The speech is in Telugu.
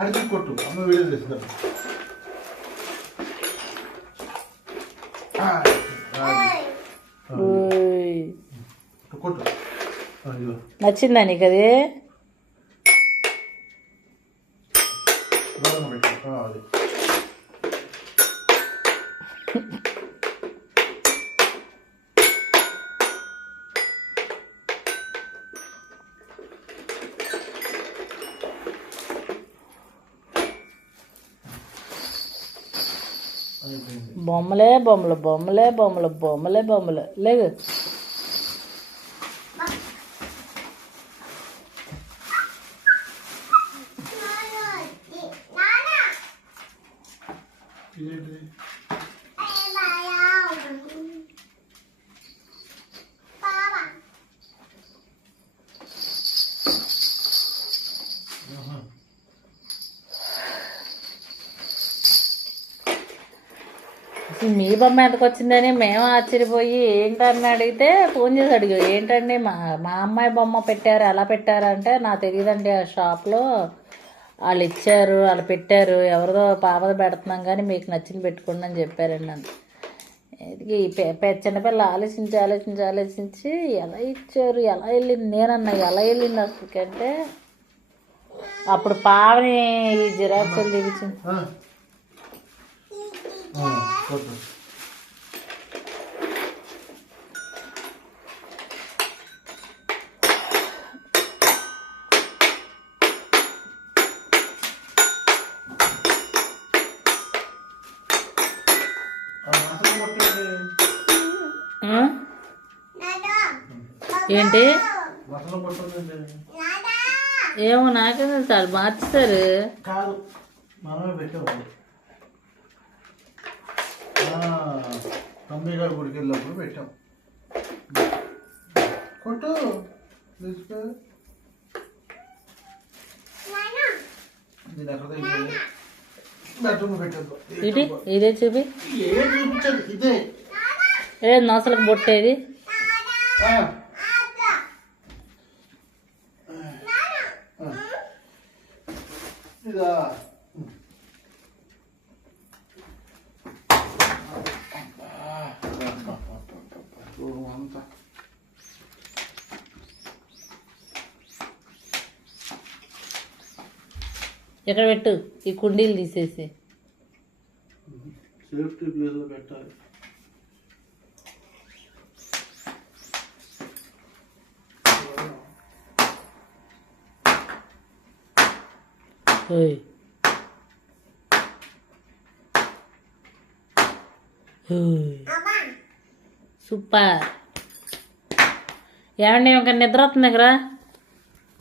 అడిగి కొట్టు, అమ్మ వీడియో చేస్తారు. కొట్టు. నచ్చిందా నీకు అది? బొమ్మలే బొమ్మలు బొమ్మలే బొమ్మలు బొమ్మలే బొమ్మలు లేదు. మీ బొమ్మ ఎంతకు వచ్చిందని మేము ఆశ్చర్యపోయి ఏంటని అడిగితే ఫోన్ చేసి అడిగావు, ఏంటండి మా అమ్మాయి బొమ్మ పెట్టారు, ఎలా పెట్టారంటే నాకు తెలియదండి, ఆ షాప్లో వాళ్ళు ఇచ్చారు, వాళ్ళు పెట్టారు, ఎవరిదో పాపద పెడుతున్నాం కానీ మీకు నచ్చింది పెట్టుకోండి అని చెప్పారండి. నన్ను చిన్నపిల్ల ఆలోచించి ఆలోచించి ఆలోచించి ఎలా ఇచ్చారు, ఎలా వెళ్ళింది, నేనన్నా ఎలా వెళ్ళింది అసలుకంటే అప్పుడు పావని ఈ జిరాక్సులు దిగించింది. ఏంటి ఏమో నాకే తెలుసు, మార్చుతారు కాదు, మనమే పెట్టాము. తమ్మి గారు గుడికి వెళ్ళినప్పుడు పెట్టాం. కొట్టు ఇది ఇదే చూపి, ఇదే ఏ నోసలకు బొట్టేది ఇదా. ఎక్కడ పెట్టు, ఈ కుండీలు తీసేసి సేఫ్టీ ప్లేస్లో పెట్టాలి. సూపర్. ఏమండి ఇంకా నిద్ర వస్తుంది కదా.